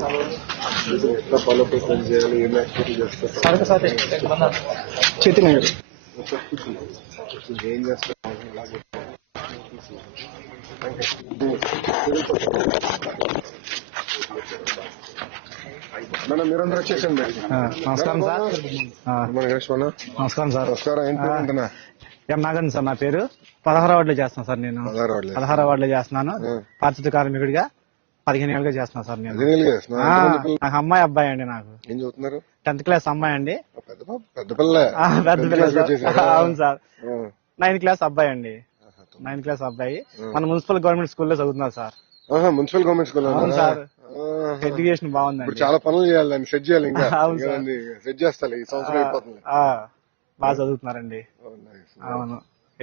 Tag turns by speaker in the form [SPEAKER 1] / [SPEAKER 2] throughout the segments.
[SPEAKER 1] Sir
[SPEAKER 2] ఎట్లా బలోపేతం చేయాలి ఏం యాక్టివిటీ చేస్తారు?
[SPEAKER 1] చేతులు
[SPEAKER 2] ఏం చేస్తారు? మన మీరందరూ వచ్చేసండి
[SPEAKER 1] నమస్కారం సార్. నమస్కారం సార్.
[SPEAKER 2] నమస్కారం
[SPEAKER 1] ఎం నాగన్ సార్ నా పేరు. పదహారు వార్డులో చేస్తున్నాను సార్ నేను.
[SPEAKER 2] పదహారు
[SPEAKER 1] వార్డులో. చేస్తున్నాను. పారిశుద్ధ కార్మికుడిగా. పదిహేను ఏళ్ళుగా చేస్తున్నాను సార్ నేను.
[SPEAKER 2] చేస్తున్నా?
[SPEAKER 1] నాకు అమ్మాయి అబ్బాయి అండి నాకు.
[SPEAKER 2] ఏం చదువుతున్నారు?
[SPEAKER 1] టెన్త్ క్లాస్ అమ్మాయి అండి.
[SPEAKER 2] పెద్ద పిల్ల
[SPEAKER 1] పెద్ద పిల్ల? అవును సార్. నైన్త్ క్లాస్ అబ్బాయి అండి. నైన్త్ క్లాస్ అబ్బాయి. మన మున్సిపల్ గవర్నమెంట్ స్కూల్లో చదువుతున్నారు సార్.
[SPEAKER 2] మున్సిపల్ గవర్నమెంట్ స్కూల్
[SPEAKER 1] అవును సార్. ఎడ్యుకేషన్ బాగుందండి.
[SPEAKER 2] చాలా పనులు చేయాలి సెట్ చేయాలి ఇంకా. సెట్ చేస్తాలి ఈ సంవత్సరం
[SPEAKER 1] బాగా చదువుతున్నారండి. అవును.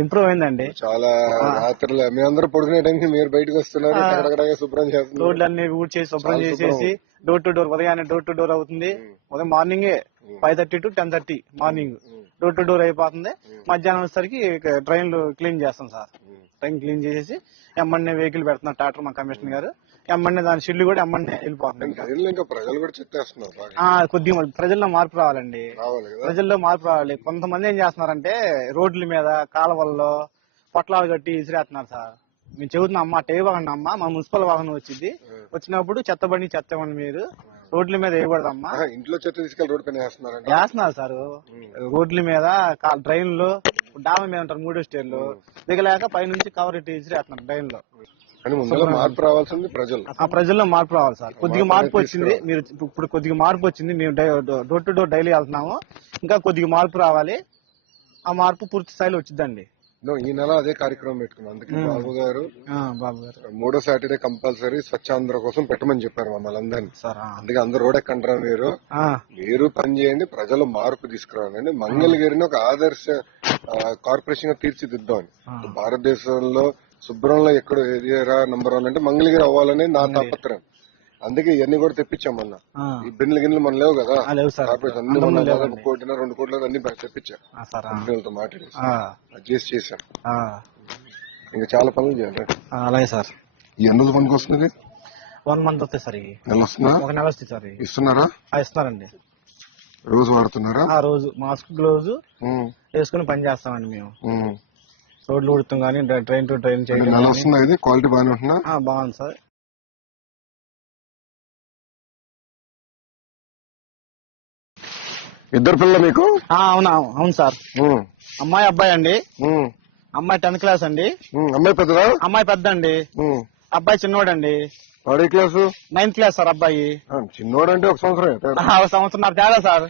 [SPEAKER 1] ఇంప్రూవ్ అయిందండి.
[SPEAKER 2] చాలా రాత్రులు మీ అందరూ పడుకునే టైంకి మీరు బయటకు వస్తున్నారు టగటగటగా శుభ్రం చేస్తున్నారు.
[SPEAKER 1] రోడ్లు అన్ని ఊడ్ చేసి శుభ్రం. చేసేసి డోర్ టు డోర్ ఉదయాన్నే డోర్ టు డోర్ అవుతుంది. ఉదయం మార్నింగే five thirty to ten thirty morning. Door to door అయిపోతుంది. మధ్యాహ్నం వచ్చేసరికి ట్రైన్లు క్లీన్ చేస్తాం సార్. ట్రైన్ క్లీన్ చేసేసి ఎమ్మన్నే వెహికల్ పెడుతున్నారు ట్రాక్టర్ మా కమిషనర్ గారు. ఎమ్మన్నే దాని షిల్లు కూడా ఎమ్మన్నే వెళ్ళిపోతుంది ఇంకా.
[SPEAKER 2] ప్రజలు కూడా చెత్తేస్తున్నారు
[SPEAKER 1] కొద్దిగా ప్రజల్లో మార్పు రావాలండి. ప్రజల్లో మార్పు రావాలి. కొంతమంది ఏం చేస్తున్నారంటే రోడ్ల మీద కాలువల్లో పొట్లాలు కట్టి ఇసిరేస్తున్నారు సార్. మేము చెబుతున్నాం అమ్మా టే వాహనం అమ్మా మా మున్సిపల్ వాహనం వచ్చింది. వచ్చినప్పుడు చెత్తబండి చెత్తబండి మీరు రోడ్ల మీద వేయకూడదమ్మా.
[SPEAKER 2] ఇంట్లో చెత్త తీసుకెళ్ళి రోడ్డు పైన వేస్తున్నారంట.
[SPEAKER 1] వేస్తున్నారు సార్. రోడ్ల మీద డ్రైన్లో డాబా మీద ఉంటారు మూడో స్టేర్లు. దిగలేక పైనుంచి కవర్ ఇట్టి ఇసిరేస్తున్నారు డ్రైన్లో.
[SPEAKER 2] కానీ మార్పు రావాల్సింది ప్రజలు.
[SPEAKER 1] ఆ ప్రజల్లో మార్పు రావాలి సార్. కొద్దిగా మార్పు వచ్చింది. మీరు ఇప్పుడు కొద్దిగా మార్పు వచ్చింది. మేము డై- డోర్ టు డోర్ డైలీ వెళ్తున్నాము. ఇంకా కొద్దిగా మార్పు రావాలి. ఆ మార్పు పూర్తి స్థాయిలో వచ్చిందండి
[SPEAKER 2] ఈ నెల అదే కార్యక్రమం పెట్టుకున్నాం. అందుకే బాబు గారు
[SPEAKER 1] ఆ, బాబు గారు.
[SPEAKER 2] మూడో సాటర్డే కంపల్సరీ స్వచ్ఛాంధ్ర కోసం పెట్టమని చెప్పారు మమ్మల్ని అందరినీ. అందుకే అందరు రోడ్ ఎక్కంటారా మీరు మీరు పని చేయండి ప్రజలు మార్పు తీసుకురావాలండి. మంగళగిరిని ఒక ఆదర్శ కార్పొరేషన్గా తీర్చిదిద్దామని భారతదేశంలో శుభ్రంలో ఎక్కడ ఏరియా నంబర్ వన్ అంటే మంగళగిరి అవ్వాలని నా తాపత్రయం. అందుకే ఇవన్నీ కూడా తెప్పించాం మొన్న. ఈ బిన్నులు గిన్నెలు మన లేవు కదా?
[SPEAKER 1] లేవు సార్.
[SPEAKER 2] కార్పొరేషన్ అన్ని మొన్న దాదాపు కోటిన్నర రెండు కోట్ల అన్ని తెప్పించా. కంపెనీలతో
[SPEAKER 1] ఆ,
[SPEAKER 2] అడ్జస్ట్ చేశాం ఇంకా చాలా పనులు చేయాలి.
[SPEAKER 1] అలాగే సార్.
[SPEAKER 2] ఈ ఎన్ని పనికి వస్తుంది
[SPEAKER 1] వన్ మంత్ వస్తాయి సార్ ఇవి.
[SPEAKER 2] నెల వస్తుందా?
[SPEAKER 1] ఒక నెల వస్తాయి సార్
[SPEAKER 2] ఇస్తున్నారా?
[SPEAKER 1] ఇస్తున్నారండి.
[SPEAKER 2] రోజు వాడుతున్నారా?
[SPEAKER 1] ఆ రోజు మాస్క్ గ్లోవ్స్ వేసుకుని పని చేస్తామండి మేము. రోడ్లు ఉడుతాం కానీ ట్రైన్ టు ట్రైన్ చేయడం
[SPEAKER 2] నెల వస్తుందా ఇది క్వాలిటీ బాగానే ఉంటుందా?
[SPEAKER 1] బాగుంది సార్.
[SPEAKER 2] ఇద్దరు పిల్లలు మీకు?
[SPEAKER 1] అవునా అవును సార్. అమ్మాయి అబ్బాయి అండి. అమ్మాయి టెన్త్ క్లాస్ అండి.
[SPEAKER 2] అమ్మాయి పెద్దదా?
[SPEAKER 1] అమ్మాయి పెద్ద అండి. అబ్బాయి చిన్నోడండి.
[SPEAKER 2] వాడు క్లాసు?
[SPEAKER 1] నైన్త్ క్లాస్ సార్ అబ్బాయి.
[SPEAKER 2] చిన్నోడు అంటే ఒక సంవత్సరం
[SPEAKER 1] ఒక సంవత్సరం తేడా సార్.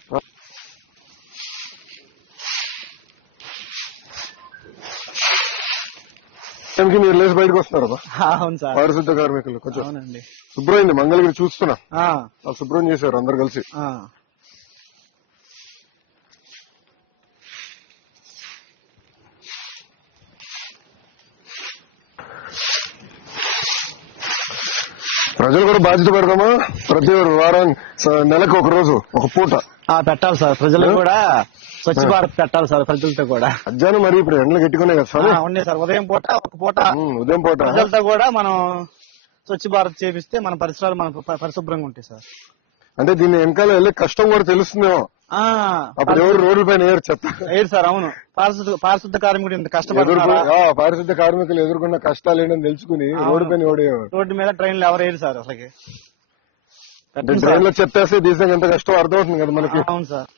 [SPEAKER 2] టైంకి మీరు లేచి బయటకు వస్తున్నారు
[SPEAKER 1] అవును సార్.
[SPEAKER 2] పారిశుద్ధ కార్మికులు కొంచెం. శుభ్రమైంది మంగళగిరి చూస్తున్నా. శుభ్రం చేశారు అందరు కలిసి. ప్రజలు కూడా బాధ్యత పెడదామా? ప్రతి వారం నెలకు ఒక రోజు ఒక పూట.
[SPEAKER 1] ఆ, పెట్టాలి సార్. ప్రజలకు కూడా స్వచ్ఛ భారత్ పెట్టాలి సార్ ప్రజలతో కూడా.
[SPEAKER 2] మధ్యాహ్నం మరి ఇప్పుడు ఎండలు గట్టుకున్నాయి కదా
[SPEAKER 1] ఆ, ఉన్నాయి సార్. ఉదయం పూట ఒక పూట.
[SPEAKER 2] ఉదయం పూట.
[SPEAKER 1] ప్రజలతో కూడా మనం స్వచ్ఛ భారత్ చేపిస్తే మన పరిసరాలు మన పరిశుభ్రంగా ఉంటాయి సార్.
[SPEAKER 2] అంటే దీని వెనకాల వెళ్ళే కష్టం కూడా తెలుస్తుందేమో?
[SPEAKER 1] ఆ,
[SPEAKER 2] అప్పుడు ఎవరు రోడ్ల పైన ఏరు చెత్త
[SPEAKER 1] లేదు సార్ అవును. పారిశుద్ధ పారిశుద్ధ కార్మికుడు ఇంత కష్టపడుతున్నారా?
[SPEAKER 2] పారిశుద్ధ కార్మికులు ఎదుర్కొన్న కష్టాలు ఏంటని తెలుసుకుని రోడ్డు పైన ఓడేవారు.
[SPEAKER 1] రోడ్డు మీద ట్రైన్లు ఎవరు వేయరు సార్ అసలుకి.
[SPEAKER 2] అంటే ట్రైన్లో చెత్తేస్తే తీసాక ఎంత కష్టం అర్థమవుతుంది కదా మనకి.
[SPEAKER 1] అవును సార్.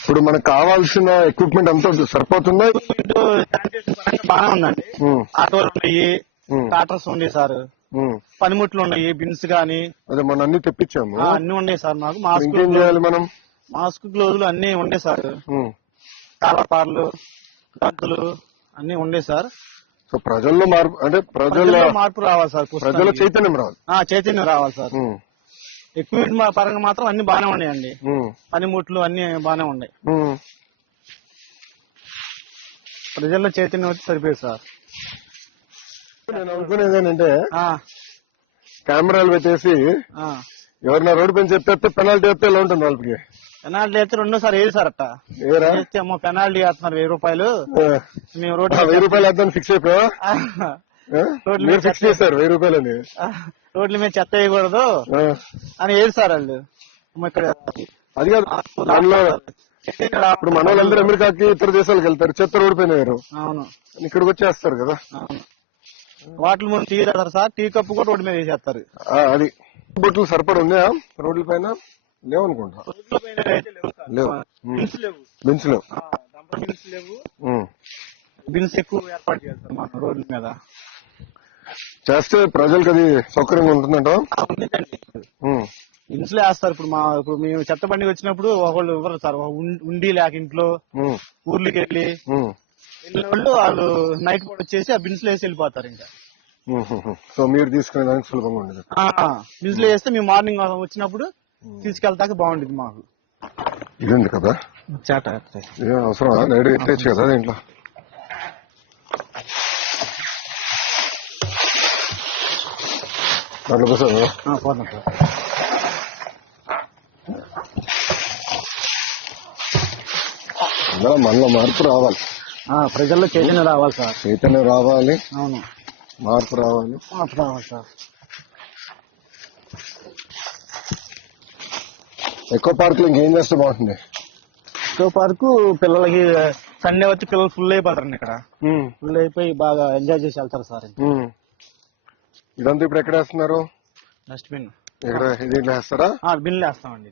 [SPEAKER 2] ఇప్పుడు మనకు కావాల్సిన ఎక్విప్మెంట్ అంతా సరిపోతుందా?
[SPEAKER 1] బాగానే ఉందండి. ఆటోలు ఉన్నాయి
[SPEAKER 2] ఉమ్,
[SPEAKER 1] టాటర్స్ ఉన్నాయి సార్. పనిముట్లు ఉన్నాయి బిన్స్ గానీ.
[SPEAKER 2] అదే మనం అన్ని తెప్పించాము
[SPEAKER 1] అన్ని ఉన్నాయి సార్ మాకు. మాస్క్
[SPEAKER 2] చేయాలి మనం?
[SPEAKER 1] మాస్క్ గ్లోజులు అన్ని ఉండే సార్. కాలపార్లు గంతులు అన్ని ఉండే సార్.
[SPEAKER 2] సో ప్రజల్లో మార్పు అంటే ప్రజల
[SPEAKER 1] ప్రజల్లో మార్పు రావాలి సార్
[SPEAKER 2] ప్రజల. చైతన్యం రావాలి.
[SPEAKER 1] ఆ, చైతన్యం రావాలి సార్. ఎక్విప్మెంట్ పరంగా మాత్రం అన్ని బాగానే ఉన్నాయండి. పనిముట్లు అన్ని బాగానే ఉన్నాయి. ప్రజల్లో చైతన్యం వచ్చి సరిపోయింది సార్.
[SPEAKER 2] నేను అనుకునేది ఏంటంటే కెమెరాలు పెట్టేసి. ఎవరైనా రోడ్డు పైన చెప్పేస్తే పెనాల్టీ వేస్తే ఎలా ఉంటుంది వాళ్ళకి?
[SPEAKER 1] పెనాల్టీ అయితే వేది సార్ అట్ట.
[SPEAKER 2] ఏరా
[SPEAKER 1] వేస్తే అమ్మో పెనాల్టీ వేస్తున్నారు వెయ్యి రూపాయలు. మేము
[SPEAKER 2] వెయ్యి రూపాయలు వేద్దాం ఫిక్స్ అయిపోయా
[SPEAKER 1] రోడ్ల
[SPEAKER 2] ఫిక్స్ చేశారు వెయ్యి రూపాయలని?
[SPEAKER 1] ఆ, రోడ్ల మీద చెత్త వేయకూడదు అని ఏది సార్ వాళ్ళు. ఇక్కడ
[SPEAKER 2] అది కాదు మనలో ఇప్పుడు మన వాళ్ళందరూ అమెరికాకి ఇతర దేశాలకు వెళ్తారు చెత్త రోడ్డు పైన
[SPEAKER 1] అవును.
[SPEAKER 2] ఇక్కడికి వచ్చేస్తారు కదా.
[SPEAKER 1] అవును. వాటర్ ముందు టీ తాగుతారు సార్. టీ కప్పు కూడా రోడ్డు మీద వేసేస్తారు.
[SPEAKER 2] అది. బొట్లు సరిపడి ఉన్నాయా? రోడ్ల పైన? లేవనుకుంటా.
[SPEAKER 1] లేవు. బిన్స్ లేవు.
[SPEAKER 2] బెంచ్
[SPEAKER 1] బిన్స్ ఎక్కువ ఏర్పాటు చేస్తారు మన రోడ్ల మీద.
[SPEAKER 2] చేస్తే ప్రజలకు అది సౌకర్యంగా ఉంటుందంట?
[SPEAKER 1] ఆ, ఉందండి.
[SPEAKER 2] ఉమ్.
[SPEAKER 1] బిన్స్లో వేస్తారు. ఇప్పుడు మా ఇప్పుడు మేము చెత్త బండి వచ్చినప్పుడు ఒకళ్ళు ఇవ్వరు సార్. ఉండి లేక ఇంట్లో. ఊర్లకి వెళ్ళి వాళ్ళు వాళ్ళు నైట్ పూట వచ్చేసి ఆ బిన్స్లో వేసి వెళ్ళిపోతారు ఇంకా.
[SPEAKER 2] సో మీరు తీసుకునే దానికి సులభంగా ఉండదు.
[SPEAKER 1] బిన్స్లో వేస్తే మేము మార్నింగ్ వచ్చినప్పుడు తీసుకెళ్తాక బాగుంటుంది మాకు.
[SPEAKER 2] ఇది ఉంది కదా?
[SPEAKER 1] చాట.
[SPEAKER 2] ఏం అవసరం రెడీ ఎత్తేచ్చు కదా దీంట్లో. దాంట్లో కోసం
[SPEAKER 1] పోతాం సార్
[SPEAKER 2] అందులో మనలో మార్పు రావాలి.
[SPEAKER 1] ప్రజల్లో చైతన్యం రావాలి సార్.
[SPEAKER 2] చైతన్యం రావాలి.
[SPEAKER 1] అవును.
[SPEAKER 2] మార్పు రావాలి.
[SPEAKER 1] మార్పు రావాలి సార్.
[SPEAKER 2] ఎక్కువ పార్క్లో ఇంకేం చేస్తే బాగుంటుంది?
[SPEAKER 1] సో పార్కు పిల్లలకి సండే వచ్చి పిల్లలు ఫుల్ అయిపోతారండి ఇక్కడ. ఫుల్ అయిపోయి బాగా ఎంజాయ్ చేసి వెళ్తారు సార్.
[SPEAKER 2] ఇదంతా ఇప్పుడు ఎక్కడ వేస్తున్నారు?
[SPEAKER 1] డస్ట్బిన్
[SPEAKER 2] ఇక్కడ దీంట్లో వేస్తారా?
[SPEAKER 1] బిన్లు వేస్తామండి.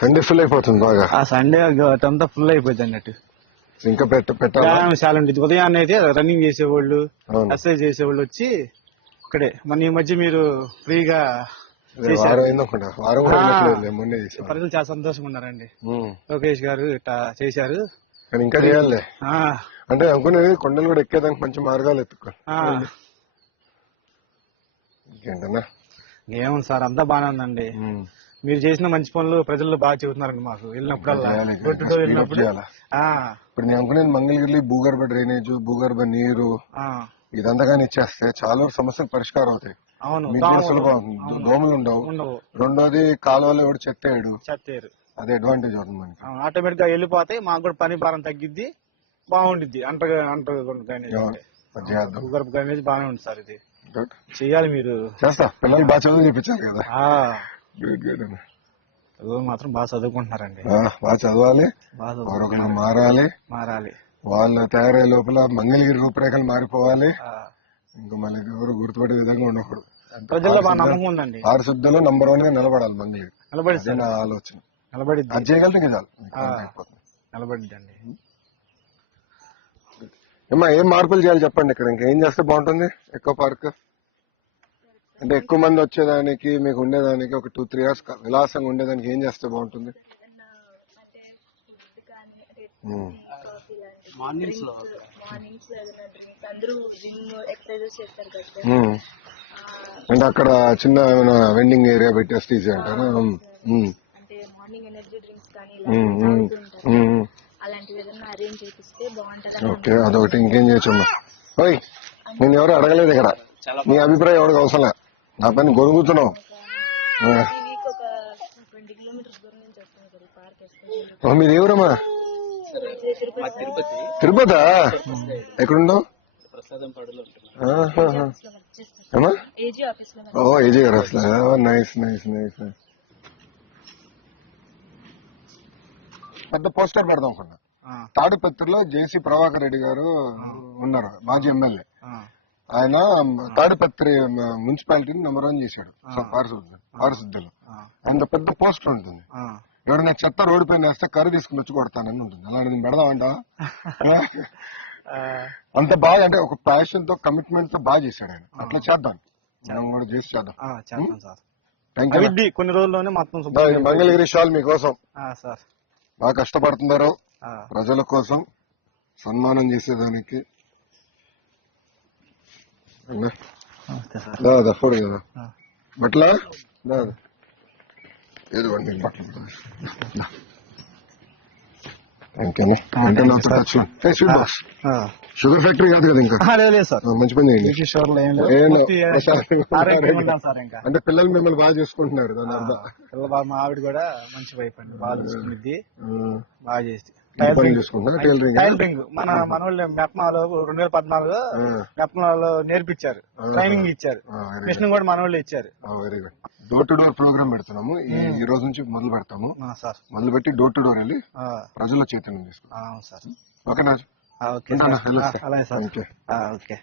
[SPEAKER 2] సండే ఫుల్ అయిపోతుంది బాగా.
[SPEAKER 1] ఆ సండే అంతా ఫుల్ అయిపోయింది అన్నట్టు.
[SPEAKER 2] ఇంకా పెట్ట పెట్టాలా?
[SPEAKER 1] చాలా ఉంటుంది. ఉదయాన్నే అయితే రన్నింగ్ చేసేవాళ్ళు ఎక్సర్సైజ్ చేసేవాళ్ళు వచ్చి ఇక్కడే. మన ఈ మధ్య మీరు ఫ్రీగా ప్రజలు చాలా సంతోషంగా ఉన్నారండి. లోకేష్ గారు ఇట్లా చేశారు.
[SPEAKER 2] ఇంకా చేయాలి. అంటే అనుకునేది కొండలు కూడా ఎక్కేదానికి మంచి మార్గాలు ఎత్తుకో
[SPEAKER 1] ఆ.
[SPEAKER 2] ఇంకేంటన్నా?
[SPEAKER 1] ఏముంది సార్ అంతా బాగానే ఉందండి. మీరు చేసిన మంచి పనులు ప్రజలు బాగా చెబుతున్నారండి మాకు. వెళ్ళినప్పుడల్లా.
[SPEAKER 2] చేయాలి,
[SPEAKER 1] వెళ్ళినప్పుడు.
[SPEAKER 2] చేయాలా? ఇప్పుడు నేను అనుకునేది ఈ భూగర్భ డ్రైనేజ్ భూగర్భ నీరు
[SPEAKER 1] ఆ,
[SPEAKER 2] ఇదంతా కానీ ఇచ్చేస్తే చాలా సమస్యలు పరిష్కారం అవుతాయి. సులభం. దోమలు ఉండవు. రెండోది కాలువలో ఎవడు చెత్తేయడు అది అడ్వాంటేజ్ అవుతుంది మనకి.
[SPEAKER 1] ఆటోమేటిక్గా వెళ్ళిపోతాయి మాకు కూడా పని భారం తగ్గిద్ది బాగుండిద్ది. అంట అంట భూగర్భ డ్రైనేజ్ బాగానే ఉంది సార్ ఇది. చెయ్యాలి మీరు.
[SPEAKER 2] చేస్తా. పిల్లలు బాగా చదువు చూపించాలి కదా. గుడ్ గుడ్ అన్న.
[SPEAKER 1] చదువు మాత్రం బాగా చదువుకుంటున్నారండి.
[SPEAKER 2] బాగా చదవాలి.
[SPEAKER 1] బాగా
[SPEAKER 2] మరొకరు మారాలి.
[SPEAKER 1] మారాలి.
[SPEAKER 2] వాళ్ళ తయారయ్యే లోపల మంగళగిరి రూపురేఖలు మారిపోవాలి. ఇంకా మళ్ళీ ఎవరు గుర్తుపడే విధంగా ఉండకూడదు.
[SPEAKER 1] ప్రజల్లో బాగా నమ్మకం ఉందండి.
[SPEAKER 2] పారిశుద్ధలో నంబర్ వన్గా నిలబడాలి మంగళగిరి.
[SPEAKER 1] నిలబడి
[SPEAKER 2] నా ఆలోచన.
[SPEAKER 1] నిలబడిద్ది.
[SPEAKER 2] అది చేయగలిగితే ఇంకా చాలు.
[SPEAKER 1] నిలబడిద్దండి.
[SPEAKER 2] ఏమ్మా ఏం మార్పులు చేయాలి చెప్పండి ఇక్కడ? ఇంకా ఏం చేస్తే బాగుంటుంది? ఎక్కువ పార్క్? అంటే ఎక్కువ మంది వచ్చేదానికి మీకు ఉండేదానికి ఒక టూ త్రీ ఇయర్స్ విలాసంగా ఉండేదానికి ఏం చేస్తే బాగుంటుంది.
[SPEAKER 1] మార్నింగ్స్
[SPEAKER 3] మార్నింగ్స్ అందరూ జిమ్ చేస్తారు కదా.
[SPEAKER 2] అంటే అక్కడ చిన్న ఏమైనా వెండింగ్ ఏరియా పెట్టేస్తే ఈజీ అంటారా ఉమ్. ఉమ్.
[SPEAKER 3] అంటే మార్నింగ్ ఎనర్జీ డ్రింక్స్ కానీ
[SPEAKER 2] ఉమ్.
[SPEAKER 3] ఇలా
[SPEAKER 2] ఉమ్.
[SPEAKER 3] తాగుతుంటారు
[SPEAKER 2] ఉమ్.
[SPEAKER 3] అలాంటివి ఏదైనా అరేంజ్ చేపిస్తే బాగుంటుంది
[SPEAKER 2] ఓకే అదొకటి ఇంకేం చేయొచ్చమ్మా ఓయ్ నేను ఎవరు అడగలేదు ఇక్కడ నీ అభిప్రాయం ఎవరికి అవసరం లే. నా పని గొరుగుతున్నావు మీది ఎవరమ్మా?
[SPEAKER 3] తిరుపతి?
[SPEAKER 2] ఎక్కడున్నావు?
[SPEAKER 3] ఏజీ
[SPEAKER 2] ఓ గారు నైస్ నైస్ నైస్ పెద్ద పోస్టర్ పెడదాం అనుకున్నా. తాడిపత్రిలో జేసీ ప్రభాకర్ రెడ్డి గారు ఉన్నారు మాజీ ఎమ్మెల్యే.
[SPEAKER 1] ఆ,
[SPEAKER 2] ఆయన తాడిపత్రి మున్సిపాలిటీని నెంబర్ వన్ చేశాడు. పారిశుద్ధ్యం పారిశుద్ధ్యంలో. ఆయన పెద్ద పోస్టర్ ఉంటుంది. ఎవరైనా చెత్త రోడ్డు పైన వేస్తే కర్ర తీసుకుని వచ్చి కొడతానని ఉంటుంది. అలాంటిది పెడదామంట?
[SPEAKER 1] ఆ,
[SPEAKER 2] అంత బాగా అంటే ఒక ప్యాషన్తో కమిట్మెంట్తో బాగా చేశాడు ఆయన. అట్లా చేద్దాం. మనం కూడా చేసి చేద్దాం.
[SPEAKER 1] కొన్ని రోజుల్లోనే
[SPEAKER 2] మంగళగిరి షాల్ మీకోసం. బాగా కష్టపడుతున్నారు. ప్రజల కోసం సన్మానం చేసేదానికి కదా. బట్లా బట్టలు అంటే నాతో టచ్. షుగర్ ఫ్యాక్టరీ కాదు కదా ఇంకా
[SPEAKER 1] లేదు సార్
[SPEAKER 2] మంచి పని చేయండి అంటే పిల్లలు మిమ్మల్ని బాగా చేసుకుంటున్నారు దాని అర్థం
[SPEAKER 1] పిల్ల బాగా మా ఆవిడ కూడా మంచి వైపు అండి బాగా చూసుకునిద్ది
[SPEAKER 2] ఆ,
[SPEAKER 1] బాగా చేసి
[SPEAKER 2] టైలరింగ్
[SPEAKER 1] మన మన వాళ్ళు మెప్మాలో రెండు వేల పద్నాలుగు మెప్మాలో నేర్పించారు. ట్రైనింగ్ ఇచ్చారు. మిషన్ కూడా మన వాళ్ళు ఇచ్చారు
[SPEAKER 2] very good door to door program పెడుతున్నాము. ఈ రోజు నుంచి మొదలు పెడతాము. మొదలు పెట్టి డోర్ టు డోర్ వెళ్ళి ప్రజల చైతన్యం తీసుకుంటాం ఓకేనా?
[SPEAKER 1] అలాగే సార్. ఓకే.